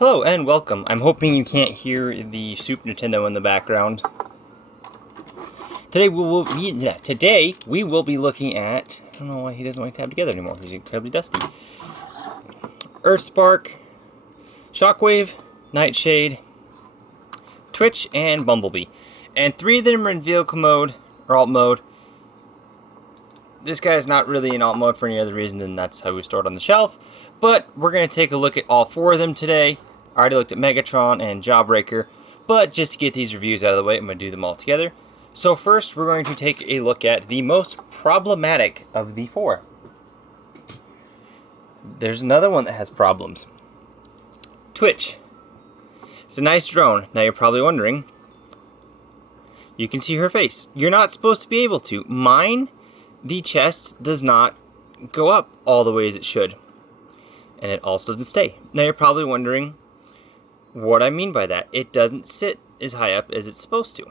Hello and welcome. I'm hoping you can't hear the Super Nintendo in the background. Today we will be looking at, I don't know why he doesn't want to tab together anymore. He's incredibly dusty. earthspark, shockwave, nightshade, twitch, and bumblebee. And 3 of them are in vehicle mode or alt mode. This guy's not really in alt mode for any other reason than that's how we stored on the shelf. But we're going to take a look at all 4 of them today. I already looked at Megatron and Jawbreaker, but just to get these reviews out of the way, I'm going to do them all together. So first, we're going to take a look at the most problematic of the 4. There's another one that has problems. Twitch. It's a nice drone. Now you're probably wondering, you can see her face. You're not supposed to be able to. Mine, the chest does not go up all the way as it should. And it also doesn't stay. Now you're probably wondering what I mean by that. It doesn't sit as high up as it's supposed to.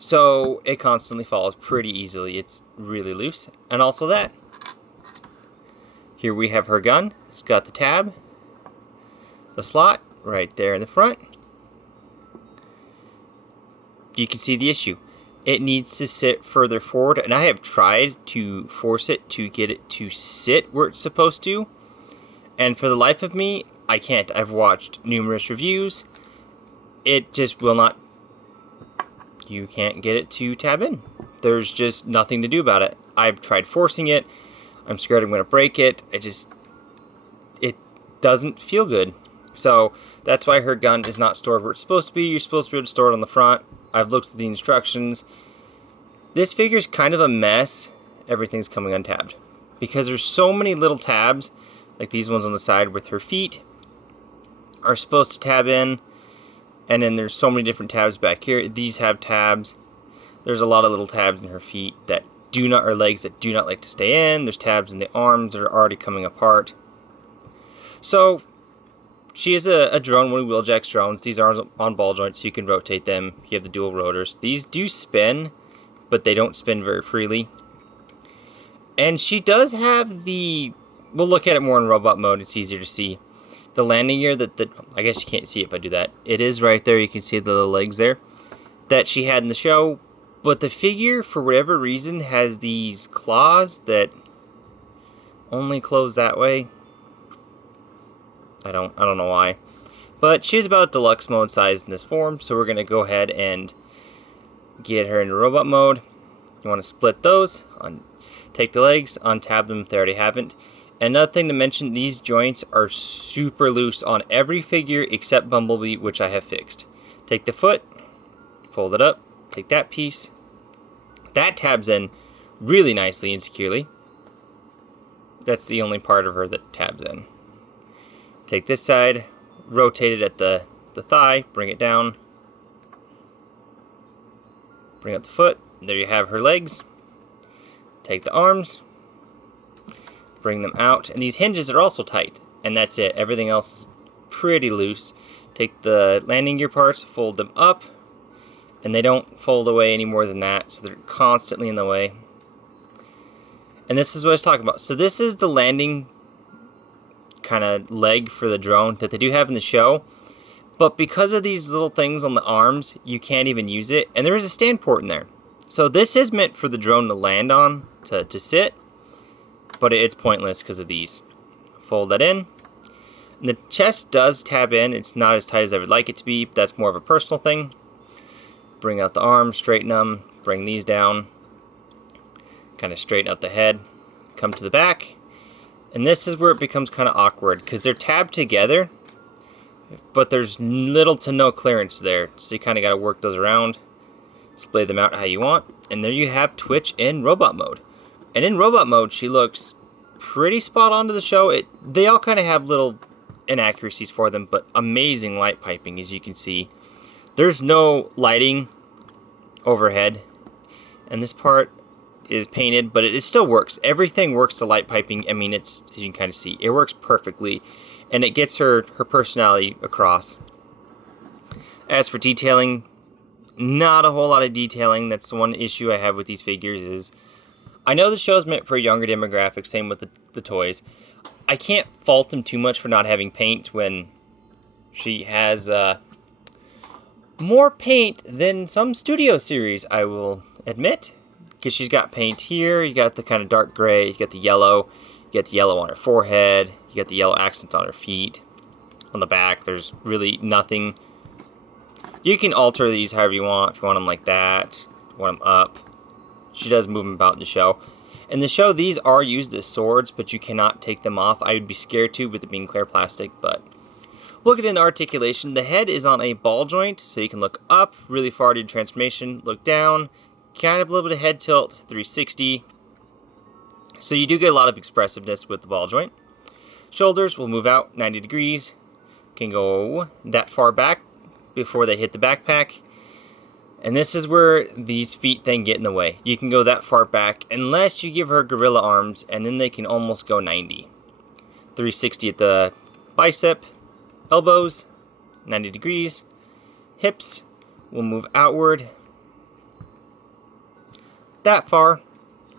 So it constantly falls pretty easily. It's really loose. And also that. Here we have her gun. It's got the tab, the slot right there in the front. You can see the issue. It needs to sit further forward, and I have tried to force it to get it to sit where it's supposed to, and for the life of me, I can't. I've watched numerous reviews. It just will not. You can't get it to tab in. There's just nothing to do about it. I've tried forcing it. I'm scared I'm going to break it. It doesn't feel good. So that's why her gun is not stored where it's supposed to be. You're supposed to be able to store it on the front. I've looked at the instructions. This figure's kind of a mess. Everything's coming untabbed. Because there's so many little tabs, like these ones on the side with her feet, are supposed to tab in. And then there's so many different tabs back here. These have tabs. There's a lot of little tabs in her feet that do not, or legs that do not like to stay in. There's tabs in the arms that are already coming apart. So she is a drone, one of Wheeljack's drones. These are on ball joints, so you can rotate them. You have the dual rotors. These do spin, but they don't spin very freely. And she does have the, we'll look at it more in robot mode, it's easier to see. The landing gear I guess you can't see it if I do that. It is right there, you can see the little legs there, that she had in the show. But the figure, for whatever reason, has these claws that only close that way. I don't know why. But she's about deluxe mode size in this form, so we're going to go ahead and get her into robot mode. You want to split those, take the legs, untab them if they already haven't. Another thing to mention, these joints are super loose on every figure except Bumblebee, which I have fixed. Take the foot, fold it up, take that piece. That tabs in really nicely and securely. That's the only part of her that tabs in. Take this side, rotate it at the thigh, bring it down. Bring up the foot. There you have her legs. Take the arms. Bring them out. And these hinges are also tight. And that's it. Everything else is pretty loose. Take the landing gear parts, fold them up. And they don't fold away any more than that. So they're constantly in the way. And this is what I was talking about. So this is the landing kind of leg for the drone that they do have in the show, but because of these little things on the arms, you can't even use it, and there is a stand port in there. So this is meant for the drone to land on, to sit, but it's pointless because of these. Fold that in, and the chest does tab in. It's not as tight as I would like it to be, but that's more of a personal thing. Bring out the arms, straighten them, bring these down, kind of straighten out the head, come to the back. And this is where it becomes kind of awkward, because they're tabbed together, but there's little to no clearance there. So you kind of got to work those around, splay them out how you want. And there you have Twitch in robot mode. And in robot mode, she looks pretty spot on to the show. They all kind of have little inaccuracies for them, but amazing light piping, as you can see. There's no lighting overhead. And this part is painted, but it still works. Everything works to light piping. I mean, it's, as you can kind of see, it works perfectly, and it gets her personality across. As for detailing, not a whole lot of detailing. That's the one issue I have with these figures is, I know the show's meant for a younger demographic, same with the toys. I can't fault him too much for not having paint when she has more paint than some studio series, I will admit. Because she's got paint here, you got the kind of dark gray, you got the yellow on her forehead, you got the yellow accents on her feet. On the back, there's really nothing. You can alter these however you want. If you want them like that, you want them up. She does move them about in the show. In the show, these are used as swords, but you cannot take them off. I would be scared to with it being clear plastic, but we'll get into articulation. The head is on a ball joint, so you can look up really far to your transformation, look down, kind of a little bit of head tilt, 360. So you do get a lot of expressiveness with the ball joint. Shoulders will move out 90 degrees. Can go that far back before they hit the backpack. And this is where these feet then get in the way. You can go that far back unless you give her gorilla arms, and then they can almost go 90. 360 at the bicep. Elbows, 90 degrees. Hips will move outward that far.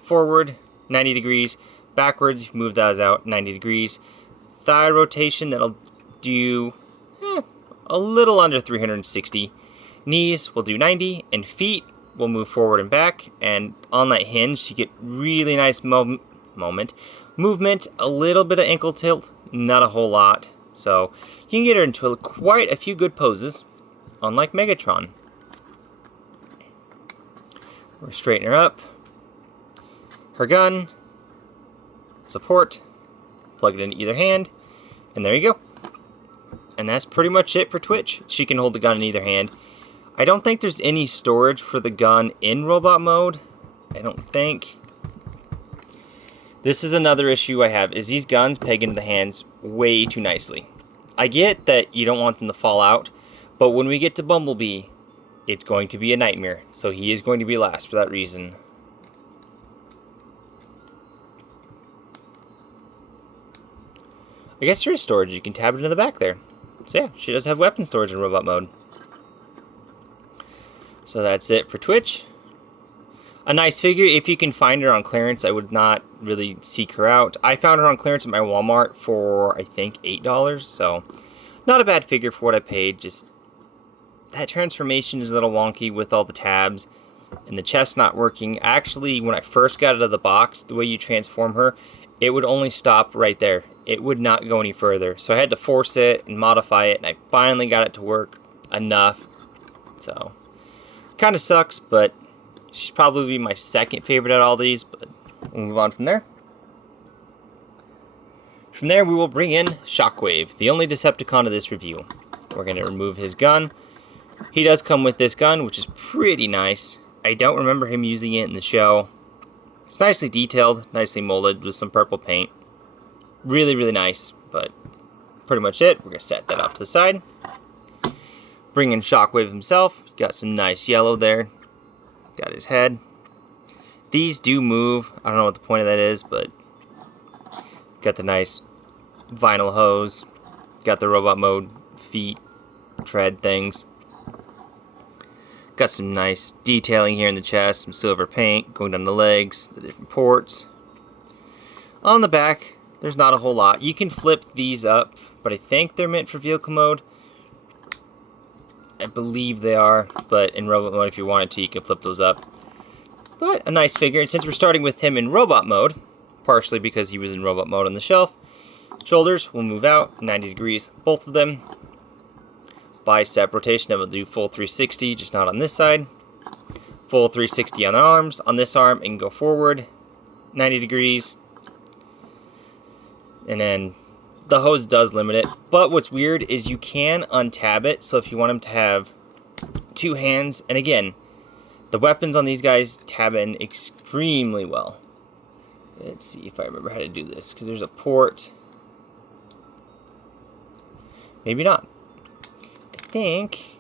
Forward, 90 degrees. Backwards, move those out 90 degrees. Thigh rotation, that'll do a little under 360. Knees will do 90, and feet will move forward and back. And on that hinge, you get really nice movement, a little bit of ankle tilt, not a whole lot. So you can get her into quite a few good poses, unlike Megatron. We'll straighten her up. Her gun, support, plug it into either hand, and there you go. And that's pretty much it for Twitch. She can hold the gun in either hand. I don't think there's any storage for the gun in robot mode. I don't think. This is another issue I have, is these guns peg into the hands way too nicely. I get that you don't want them to fall out, but when we get to Bumblebee, it's going to be a nightmare. So he is going to be last for that reason. I guess there is storage. You can tab it into the back there. So yeah, she does have weapon storage in robot mode. So that's it for Twitch. A nice figure. If you can find her on clearance, I would not really seek her out. I found her on clearance at my Walmart for, I think, $8. So not a bad figure for what I paid. Just that transformation is a little wonky with all the tabs and the chest not working. Actually, when I first got it out of the box, the way you transform her, it would only stop right there. It would not go any further. So I had to force it and modify it, and I finally got it to work enough. So kind of sucks, but she's probably my second favorite out of all these, but we'll move on from there. From there, we will bring in Shockwave, the only Decepticon of this review. We're going to remove his gun. He does come with this gun, which is pretty nice. I don't remember him using it in the show. It's nicely detailed, nicely molded with some purple paint. Really, really nice, but pretty much it. We're going to set that off to the side. Bring in Shockwave himself. Got some nice yellow there. Got his head. These do move. I don't know what the point of that is, but got the nice vinyl hose. Got the robot mode feet, tread things. Got some nice detailing here in the chest, some silver paint going down the legs, the different ports. On the back, there's not a whole lot. You can flip these up, but I think they're meant for vehicle mode. I believe they are, but in robot mode, if you wanted to, you can flip those up. But a nice figure, and since we're starting with him in robot mode, partially because he was in robot mode on the shelf, shoulders will move out 90 degrees, both of them. Bicep rotation, that will do full 360, just not on this side. Full 360 on the arms. On this arm, it can go forward 90 degrees. And then the hose does limit it. But what's weird is you can untab it. So if you want him to have two hands, and again, the weapons on these guys tab in extremely well. Let's see if I remember how to do this, because there's a port. Maybe not. I think.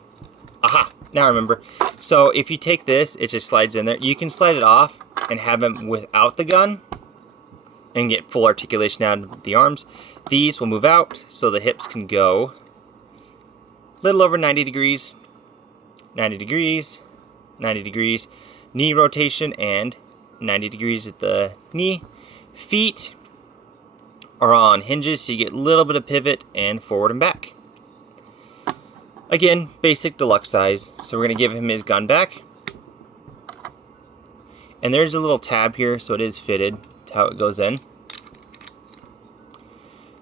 Aha! Now I remember. So if you take this, it just slides in there. You can slide it off and have him without the gun and get full articulation out of the arms. These will move out, so the hips can go a little over 90 degrees, 90 degrees, 90 degrees, knee rotation, and 90 degrees at the knee. Feet are on hinges, so you get a little bit of pivot and forward and back. Again, basic deluxe size. So we're going to give him his gun back. And there's a little tab here, so it is fitted to how it goes in.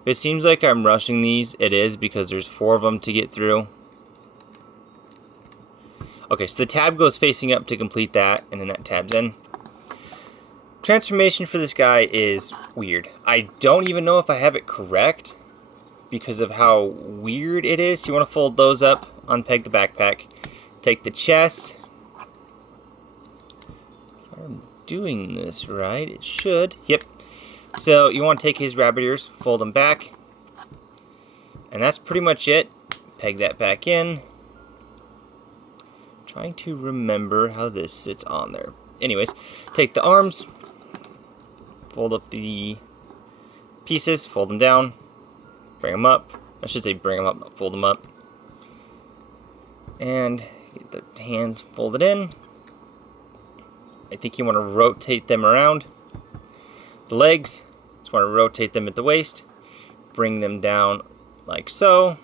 If it seems like I'm rushing these, it is, because there's 4 of them to get through. Okay, so the tab goes facing up to complete that, and then that tab's in. Transformation for this guy is weird. I don't even know if I have it correct because of how weird it is. You want to fold those up, unpeg the backpack, take the chest. If I'm doing this right, it should. Yep. So you want to take his rabbit ears, fold them back, and that's pretty much it. Peg that back in. Trying to remember how this sits on there. Anyways, take the arms, fold up the pieces, fold them down, bring them up. I should say bring them up, not fold them up. And get the hands folded in. I think you want to rotate them around. The legs, just want to rotate them at the waist, bring them down like so.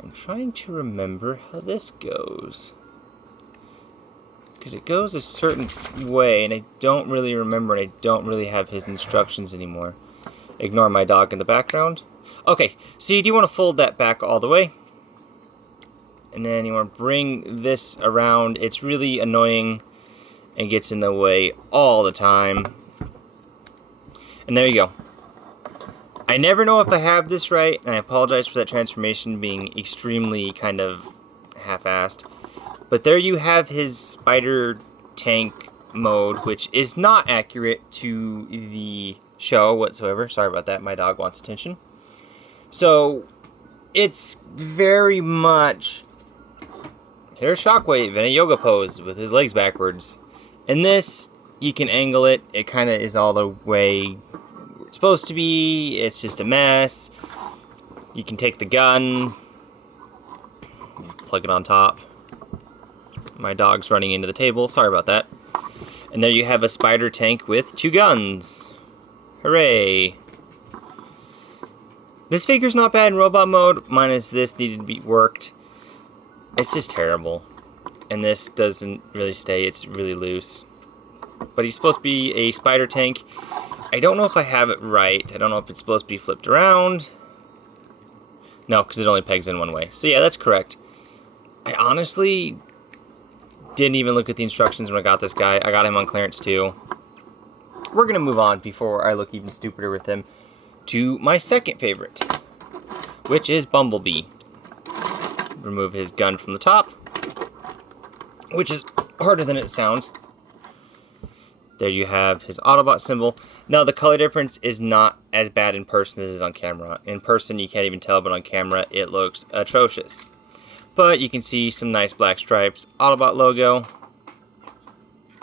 I'm trying to remember how this goes, because it goes a certain way, and I don't really remember, and I don't really have his instructions anymore. Ignore my dog in the background. Okay, so you do want to fold that back all the way, and then you want to bring this around. It's really annoying and gets in the way all the time. And there you go. I never know if I have this right, and I apologize for that transformation being extremely kind of half-assed. But there you have his spider tank mode, which is not accurate to the show whatsoever. Sorry about that, my dog wants attention. So, it's very much... Here's Shockwave in a yoga pose with his legs backwards. And this, you can angle it. It kind of is all the way it's supposed to be. It's just a mess. You can take the gun, plug it on top. My dog's running into the table. Sorry about that. And there you have a spider tank with 2 guns. Hooray. This figure's not bad in robot mode, minus this needed to be worked. It's just terrible. And this doesn't really stay, it's really loose. But he's supposed to be a spider tank. I don't know if I have it right. I don't know if it's supposed to be flipped around. No, because it only pegs in one way. So yeah, that's correct. I honestly didn't even look at the instructions when I got this guy. I got him on clearance too. We're going to move on before I look even stupider with him to my second favorite, which is Bumblebee. Remove his gun from the top, which is harder than it sounds. There you have his Autobot symbol. Now, the color difference is not as bad in person as it is on camera. In person, you can't even tell, but on camera, it looks atrocious. But you can see some nice black stripes. Autobot logo.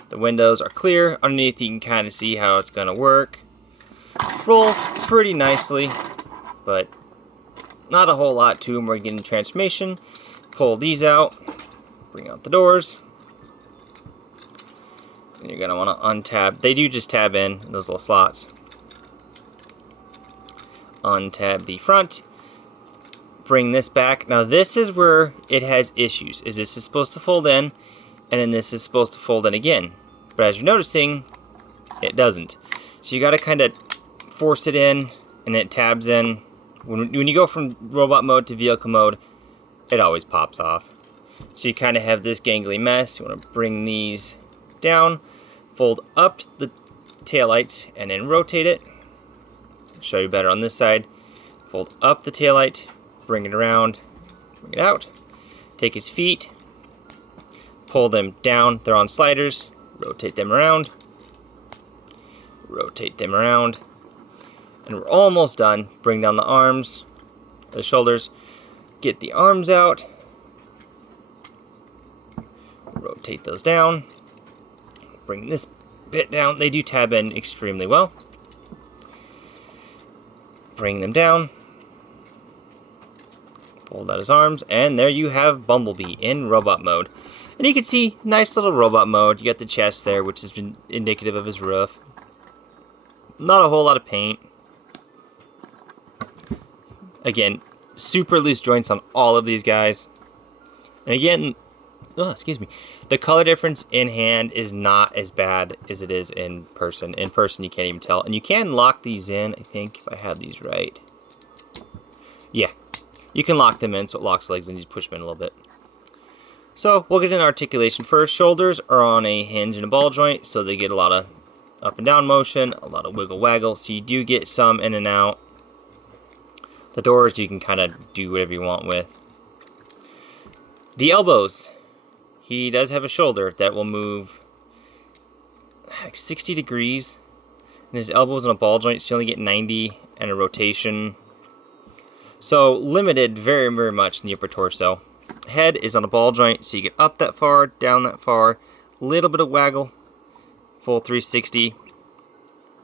The windows are clear. Underneath, you can kind of see how it's going to work. Rolls pretty nicely, but not a whole lot to them. We're getting transformation. Pull these out. Bring out the doors. And you're going to want to untab. They do just tab in those little slots. Untab the front. Bring this back. Now this is where it has issues. Is this is supposed to fold in, and then this is supposed to fold in again. But as you're noticing, it doesn't. So you got to kind of force it in, and it tabs in. When you go from robot mode to vehicle mode, it always pops off. So you kind of have this gangly mess. You want to bring these down, fold up the taillights, and then rotate it. Show you better on this side. Fold up the taillight, bring it around, bring it out. Take his feet, pull them down. They're on sliders. Rotate them around. Rotate them around. And we're almost done. Bring down the arms, the shoulders. Get the arms out. Rotate those down. Bring this bit down. They do tab in extremely well. Bring them down. Fold out his arms. And there you have Bumblebee in robot mode. And you can see, nice little robot mode. You got the chest there, which is indicative of his roof. Not a whole lot of paint. Again, super loose joints on all of these guys. And again, oh, excuse me, the color difference in hand is not as bad as it is in person. In person, you can't even tell. And you can lock these in, I think, if I have these right. Yeah, you can lock them in so it locks legs and you just push them in a little bit. So we'll get into articulation first. Shoulders are on a hinge and a ball joint, so they get a lot of up and down motion, a lot of wiggle waggle, so you do get some in and out. The doors you can kind of do whatever you want with. The elbows. He does have a shoulder that will move like 60 degrees. And his elbows on a ball joint, so you only get 90 and a rotation. So limited very, very much in the upper torso. Head is on a ball joint, so you get up that far, down that far. Little bit of waggle. Full 360.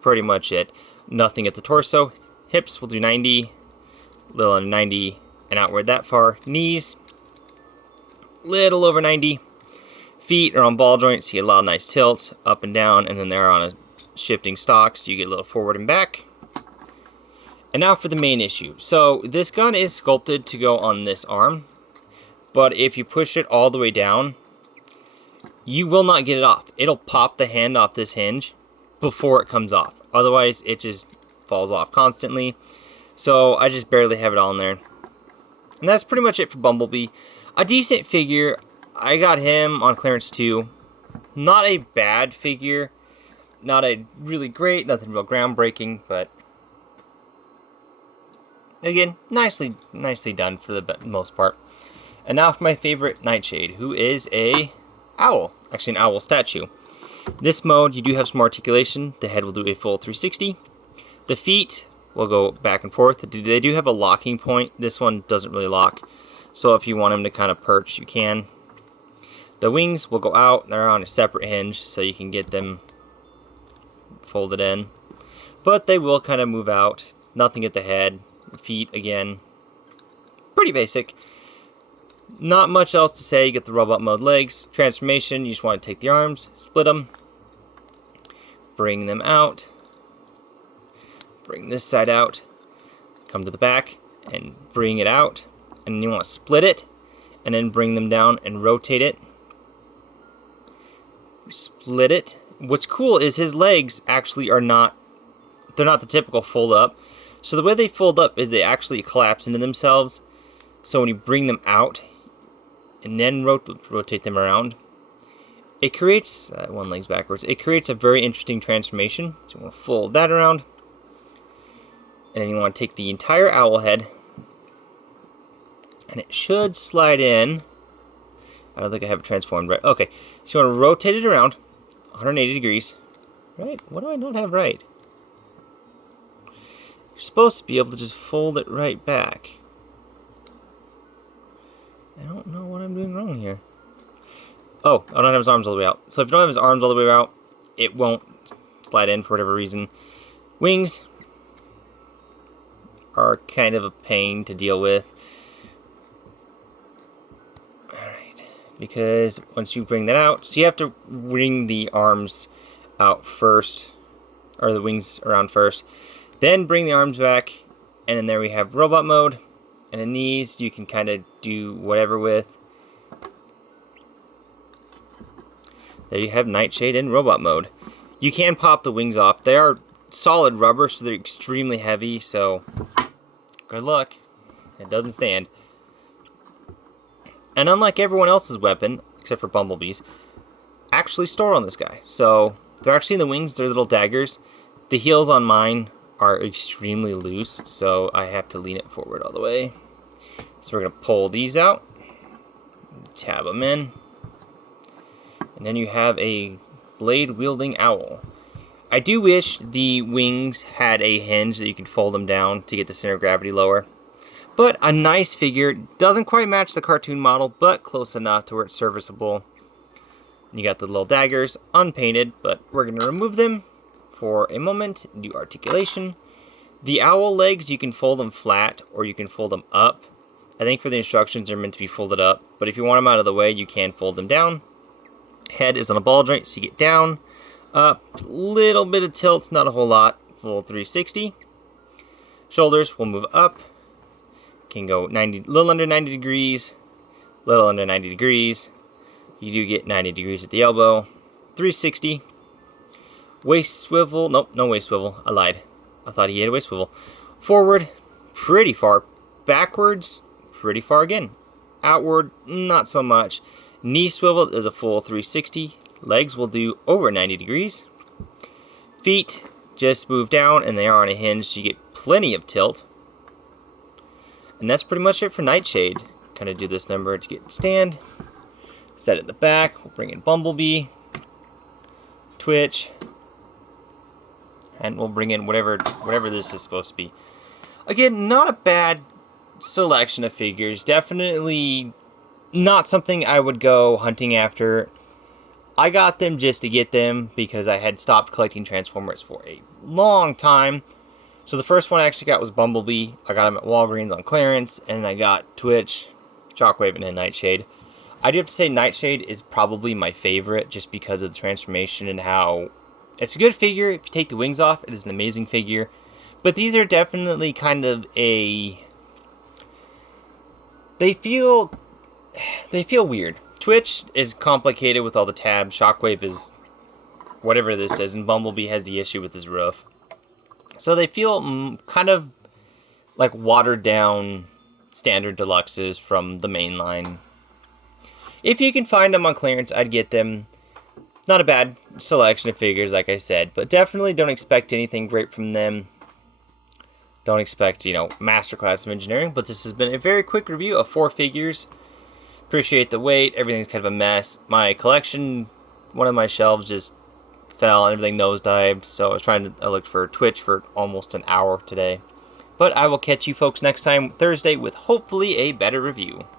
Pretty much it. Nothing at the torso. Hips will do 90. Little under 90 and outward that far. Knees, little over 90. Feet are on ball joints, so you get a lot of nice tilts up and down, and then they're on a shifting stock, so you get a little forward and back. And now for the main issue. So this gun is sculpted to go on this arm, but if you push it all the way down, you will not get it off. It'll pop the hand off this hinge before it comes off. Otherwise, it just falls off constantly. So I just barely have it on there. And that's pretty much it for Bumblebee. A decent figure. I got him on clearance too. Not a bad figure. Not a really great, nothing real groundbreaking, but again, nicely done for the most part. And now for my favorite Nightshade, who is a owl. Actually, an owl statue. This mode, you do have some articulation. The head will do a full 360. The feet will go back and forth. They do have a locking point. This one doesn't really lock. So if you want them to kind of perch, you can. The wings will go out. They're on a separate hinge, so you can get them folded in. But they will kind of move out. Nothing at the head. Feet, again, pretty basic. Not much else to say. You get the robot mode legs. Transformation, you just want to take the arms, split them, bring them out, bring this side out, come to the back, and bring it out. And then you want to split it, and then bring them down and rotate it. Split it. What's cool is his legs actually are not, they're not the typical fold up. So the way they fold up is they actually collapse into themselves. So when you bring them out and then rotate them around, it creates, one leg's backwards, it creates a very interesting transformation. So you want to fold that around. And then you want to take the entire owl head, and it should slide in. I don't think I have it transformed right. Okay, so you want to rotate it around 180 degrees. Right? What do I not have right? You're supposed to be able to just fold it right back. I don't know what I'm doing wrong here. Oh, I don't have his arms all the way out. So if you don't have his arms all the way out, it won't slide in for whatever reason. Wings are kind of a pain to deal with. Alright, because once you bring that out, so you have to bring the arms out first, or the wings around first. Then bring the arms back, and then there we have robot mode. And in these, you can kind of do whatever with. There you have Nightshade in robot mode. You can pop the wings off. They are solid rubber, so they're extremely heavy, so good luck. It doesn't stand. And unlike everyone else's weapon, except for Bumblebee's, actually store on this guy. So they're actually in the wings, they're little daggers. The heels on mine are extremely loose, so I have to lean it forward all the way. So we're going to pull these out, tab them in, and then you have a blade-wielding owl. I do wish the wings had a hinge that you could fold them down to get the center of gravity lower. But a nice figure. Doesn't quite match the cartoon model, but close enough to where it's serviceable. You got the little daggers, unpainted, but we're going to remove them for a moment. Do articulation. The owl legs, you can fold them flat or you can fold them up. I think for the instructions they're meant to be folded up, but if you want them out of the way, you can fold them down. Head is on a ball joint, so you get down, up, little bit of tilt, not a whole lot. full 360. Shoulders will move up. Can go 90, little under 90 degrees, little under 90 degrees. You do get 90 degrees at the elbow. 360. Waist swivel. Nope, no waist swivel. I lied. I thought he had a waist swivel. Forward, pretty far. Backwards, pretty far again. Outward, not so much. Knee swivel is a full 360. Legs will do over 90 degrees. Feet just move down and they are on a hinge, so you get plenty of tilt. And that's pretty much it for Nightshade. Kind of do this number to get stand. Set at the back. We'll bring in Bumblebee, Twitch, and we'll bring in whatever this is supposed to be. Again, not a bad selection of figures. Definitely not something I would go hunting after. I got them just to get them because I had stopped collecting Transformers for a long time. So the first one I actually got was Bumblebee. I got him at Walgreens on clearance, and I got Twitch, Shockwave, and then Nightshade. I do have to say Nightshade is probably my favorite just because of the transformation and how it's a good figure. If you take the wings off, it is an amazing figure. But these are definitely kind of a... They feel weird. Twitch is complicated with all the tabs. Shockwave is whatever this is, and Bumblebee has the issue with his roof. So they feel kind of like watered down standard deluxes from the main line. If you can find them on clearance, I'd get them. Not a bad selection of figures, like I said, but definitely don't expect anything great from them. Don't expect, masterclass of engineering, but this has been a very quick review of 4 figures. Appreciate the wait. Everything's kind of a mess. My collection, one of my shelves just fell and everything nosedived, so I looked for Twitch for almost an hour today. But I will catch you folks next time Thursday with hopefully a better review.